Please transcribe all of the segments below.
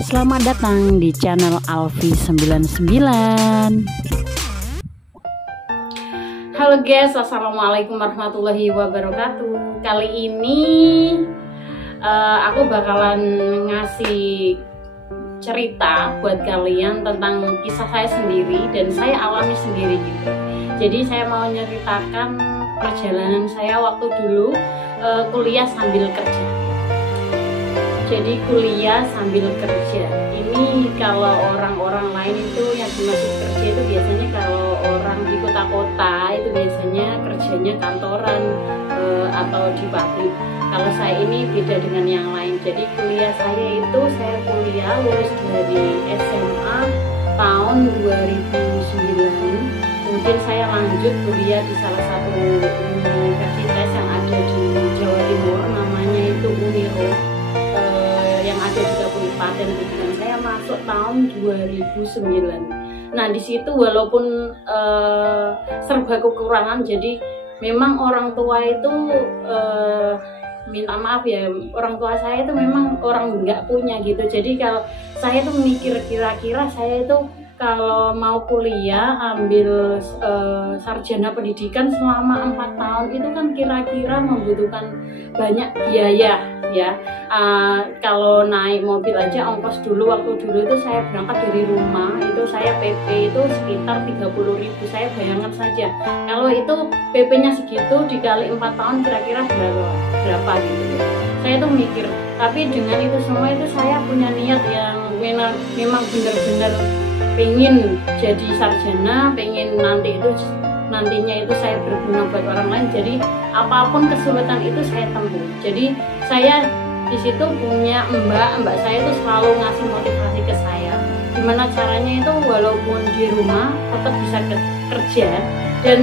Selamat datang di channel Alfi99. Halo guys, assalamualaikum warahmatullahi wabarakatuh. Kali ini aku bakalan ngasih cerita buat kalian tentang kisah saya sendiri dan saya alami sendiri gitu. Jadi saya mau menceritakan perjalanan saya waktu dulu kuliah sambil kerja. Jadi kuliah sambil kerja ini kalau orang-orang lain itu yang dimaksud kerja itu biasanya kalau orang di kota-kota itu biasanya kerjanya kantoran atau di pabrik. Kalau saya ini beda dengan yang lain. Jadi kuliah saya itu saya kuliah lulus dari SMA tahun 2009. Kemudian saya lanjut kuliah di salah satu universitas yang ada di Jawa Timur, namanya itu Uniro, yang ada di Kabupaten Tuban. Saya masuk tahun 2009. Nah di situ walaupun serba kekurangan, jadi memang orang tua itu minta maaf ya, orang tua saya itu memang orang nggak punya gitu. Jadi kalau saya itu mikir kira-kira saya itu kalau mau kuliah ambil sarjana pendidikan selama 4 tahun itu kan kira-kira membutuhkan banyak biaya ya. Kalau naik mobil aja ongkos dulu, waktu dulu itu saya berangkat dari rumah itu saya PP itu sekitar 30.000. Saya bayangkan saja kalau itu PP-nya segitu dikali 4 tahun kira-kira berapa gitu. Saya tuh mikir, tapi dengan itu semua itu saya punya niat yang memang benar-benar pengen jadi sarjana, pengen nantinya itu saya berguna buat orang lain. Jadi apapun kesulitan itu saya tempuh. Jadi saya di situ punya mbak saya itu selalu ngasih motivasi ke saya. Gimana caranya itu walaupun di rumah tetap bisa kerja dan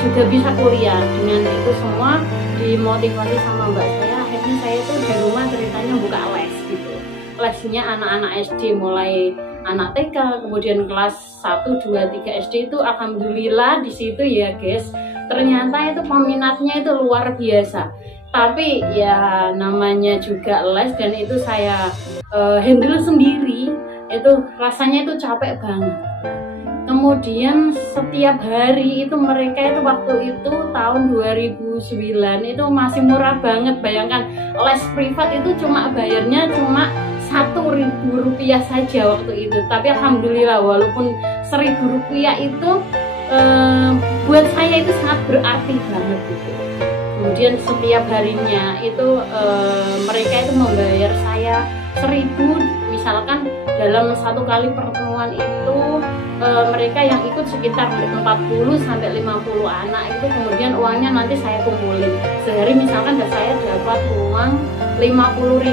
juga bisa kuliah. Dengan itu semua dimotivasi sama mbak saya. Akhirnya saya itu di rumah ceritanya buka les gitu. Lesnya anak-anak SD mulai anak TK, kemudian kelas 1, 2, 3 SD itu alhamdulillah di situ ya guys. Ternyata itu peminatnya itu luar biasa. Tapi ya namanya juga les dan itu saya handle sendiri, itu rasanya itu capek banget. Kemudian setiap hari itu mereka itu waktu itu tahun 2009 itu masih murah banget. Bayangkan les privat itu bayarnya cuma Rp1.000 saja waktu itu. Tapi alhamdulillah walaupun Rp1.000 itu buat saya itu sangat berarti banget gitu. Kemudian setiap harinya itu mereka itu membayar saya 1.000, misalkan dalam satu kali pertemuan itu mereka yang ikut sekitar 40 sampai 50 anak itu, kemudian uangnya nanti saya kumpulin. Sehari misalkan saya dapat uang 50.000,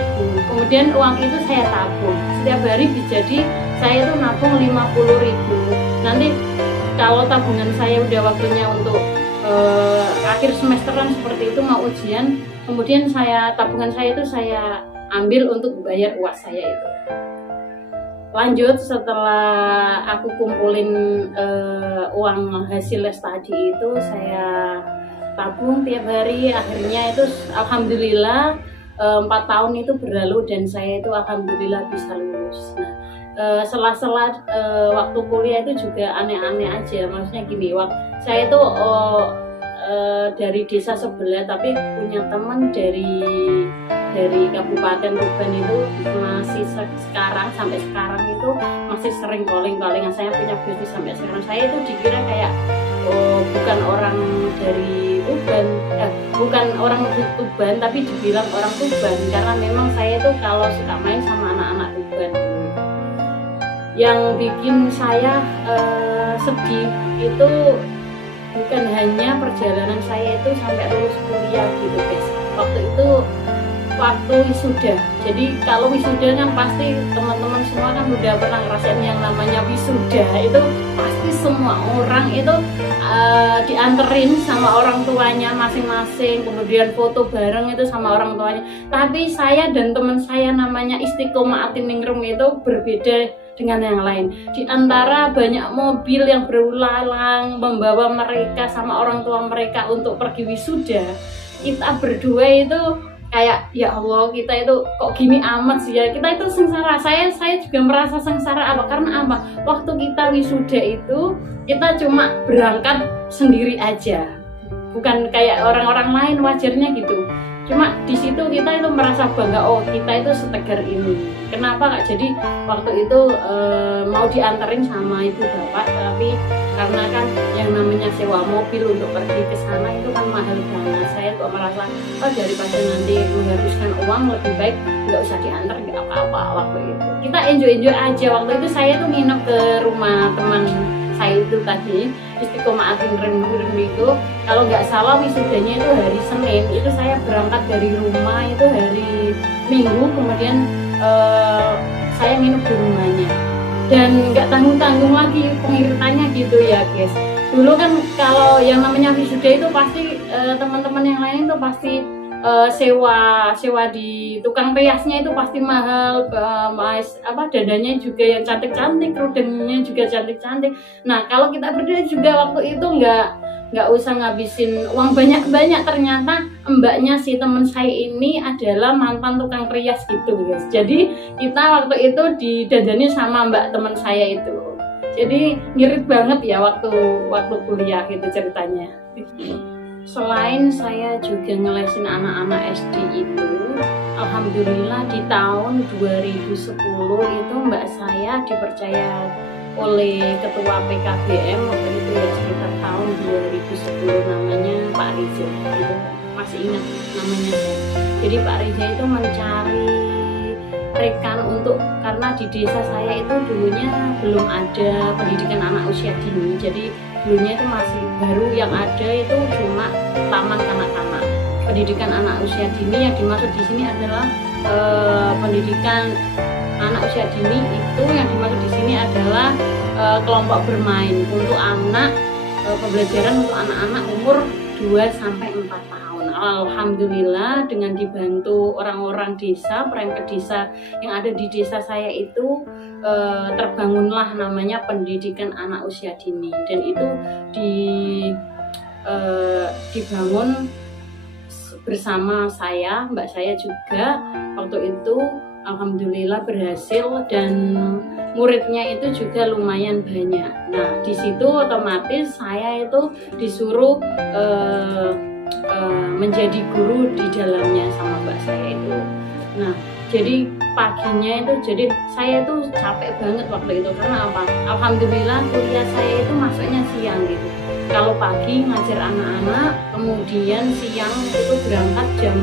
kemudian uang itu saya tabung. Setiap hari jadi saya itu nabung 50.000. Nanti kalau tabungan saya udah waktunya untuk akhir semesteran seperti itu mau ujian, kemudian tabungan saya itu saya ambil untuk bayar UAS saya itu. Lanjut setelah aku kumpulin uang hasil les tadi itu saya tabung tiap hari. Akhirnya itu alhamdulillah 4 tahun itu berlalu dan saya itu alhamdulillah bisa lulus. Nah sela-sela waktu kuliah itu juga aneh-aneh aja. Maksudnya gini, saya itu dari desa sebelah tapi punya teman dari Kabupaten Tuban itu masih sampai sekarang itu masih sering calling-callingan. Saya punya bisnis sampai sekarang. Saya itu dikira kayak bukan orang dari Tuban, bukan orang Tuban tapi dibilang orang Tuban karena memang saya itu kalau suka main sama anak-anak Tuban. Yang bikin saya sedih itu bukan hanya perjalanan saya itu sampai lulus kuliah gitu guys. Waktu wisuda. Jadi kalau wisuda kan pasti teman-teman semua kan udah pernah ngerasain yang namanya wisuda. Itu pasti semua orang itu dianterin sama orang tuanya masing-masing, kemudian foto bareng itu sama orang tuanya. Tapi saya dan teman saya namanya Istiqomah Atiningrum itu berbeda dengan yang lain. Di antara banyak mobil yang berulang membawa mereka sama orang tua mereka untuk pergi wisuda, kita berdua itu kayak ya Allah, kita itu kok gini amat sih ya, kita itu sengsara. Saya juga merasa sengsara. Apa? Karena apa? Waktu kita wisuda itu kita cuma berangkat sendiri aja, bukan kayak orang-orang lain wajarnya gitu. Cuma di situ kita itu merasa bangga, oh kita itu setegar ini. Kenapa Kak? Jadi waktu itu mau dianterin sama ibu bapak, tapi karena kan yang namanya sewa mobil untuk pergi ke sana itu kan mahal banget. Saya kok merasa, oh daripada nanti menghabiskan uang, lebih baik nggak usah diantar, nggak apa-apa waktu itu. Kita enjoy aja. Waktu itu saya tuh nginep ke rumah teman saya itu tadi, Istiqomah Renung itu. Kalau nggak salah wisudanya itu hari Senin, itu saya berangkat dari rumah itu hari Minggu, kemudian saya nginep di rumahnya dan nggak tanggung-tanggung lagi pengiritannya gitu ya guys. Dulu kan kalau yang namanya wisuda itu pasti teman-teman yang lain itu pasti sewa di tukang riasnya itu pasti mahal, dadanya juga yang cantik-cantik, rudengnya juga cantik-cantik. Nah kalau kita berdua juga waktu itu nggak usah ngabisin uang banyak-banyak. Ternyata mbaknya si teman saya ini adalah mantan tukang rias gitu guys. Jadi kita waktu itu didandani sama mbak teman saya itu. Jadi ngirit banget ya waktu kuliah gitu ceritanya. Selain saya juga ngelesin anak-anak SD itu, alhamdulillah di tahun 2010 itu mbak saya dipercaya oleh ketua PKBM waktu itu ya, sekitar tahun 2010, namanya Pak Riza. Itu masih ingat namanya saya. Jadi Pak Riza itu mencari rekan untuk, karena di desa saya itu dulunya belum ada pendidikan anak usia dini. Jadi dulunya itu masih baru, yang ada itu cuma taman kanak-kanak. Pendidikan anak usia dini yang dimaksud di sini adalah pendidikan anak usia dini itu yang dimaksud di sini adalah kelompok bermain untuk anak, pembelajaran untuk anak-anak umur 2-4 tahun. Alhamdulillah dengan dibantu orang-orang desa, perangkat desa yang ada di desa saya itu terbangunlah namanya pendidikan anak usia dini, dan itu dibangun bersama saya, mbak saya juga waktu itu. Alhamdulillah berhasil dan muridnya itu juga lumayan banyak. Nah di situ otomatis saya itu disuruh menjadi guru di dalamnya sama mbak saya itu. Nah jadi paginya itu, jadi saya itu capek banget waktu itu. Karena apa? Alhamdulillah kuliah saya itu masuknya siang gitu. Kalau pagi ngajar anak-anak, kemudian siang itu berangkat jam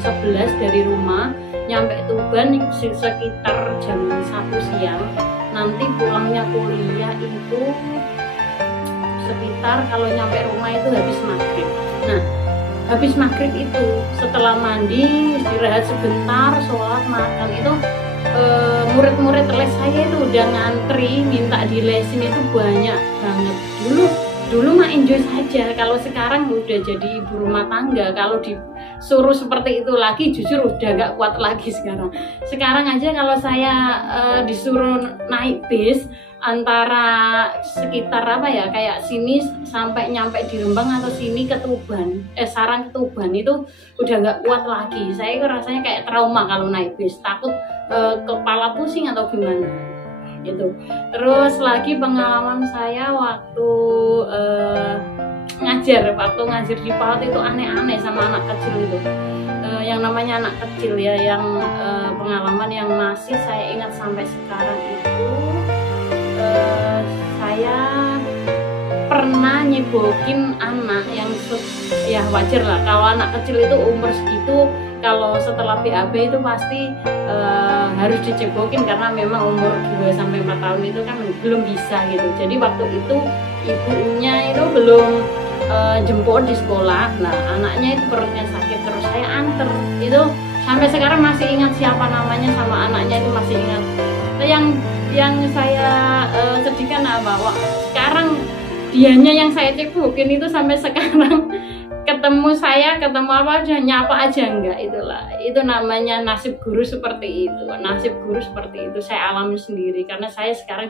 11 dari rumah, nyampe Tuban sekitar jam 1 siang. Nanti pulangnya kuliah itu sekitar, kalau nyampe rumah itu habis maghrib. Nah habis maghrib itu setelah mandi, istirahat sebentar, sholat, makan, itu murid-murid les saya itu udah ngantri minta dilesin itu banyak banget. Dulu mah enjoy saja. Kalau sekarang udah jadi ibu rumah tangga, kalau disuruh seperti itu lagi jujur udah gak kuat lagi sekarang. Sekarang aja kalau saya disuruh naik bis antara sekitar kayak sini sampai nyampe di Rembang atau sini ke Tuban, Sarang ke Tuban, itu udah nggak kuat lagi. Saya rasanya kayak trauma kalau naik bis, takut kepala pusing atau gimana itu. Terus lagi pengalaman saya waktu ngajar di PAUD itu aneh-aneh sama anak kecil itu. Yang namanya anak kecil ya, yang pengalaman yang masih saya ingat sampai sekarang itu, saya pernah nyebokin anak yang ya wajar lah kalau anak kecil itu umur segitu, kalau setelah BAB itu pasti harus dicebokin karena memang umur 2-4 tahun itu kan belum bisa gitu. Jadi waktu itu ibunya itu belum jemput di sekolah. Nah anaknya itu perutnya sakit, terus saya anter. Itu sampai sekarang masih ingat siapa namanya sama anaknya, itu masih ingat. Yang saya sedihkan bahwa sekarang dianya yang saya cebokin itu sampai sekarang ketemu apa aja, nyapa aja enggak. Itu namanya nasib guru seperti itu. Nasib guru seperti itu saya alami sendiri karena saya sekarang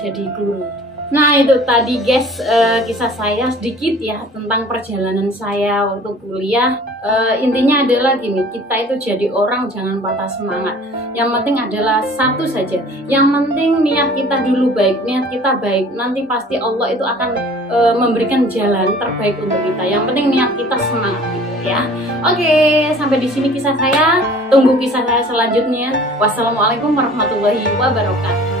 jadi guru. Nah itu tadi guys, kisah saya sedikit ya tentang perjalanan saya waktu kuliah. Intinya adalah gini, kita itu jadi orang jangan patah semangat. Yang penting adalah satu saja, yang penting niat kita dulu baik, niat kita baik, nanti pasti Allah itu akan memberikan jalan terbaik untuk kita. Yang penting niat kita semangat gitu ya. Oke, sampai di sini kisah saya. Tunggu kisah saya selanjutnya. Wassalamualaikum warahmatullahi wabarakatuh.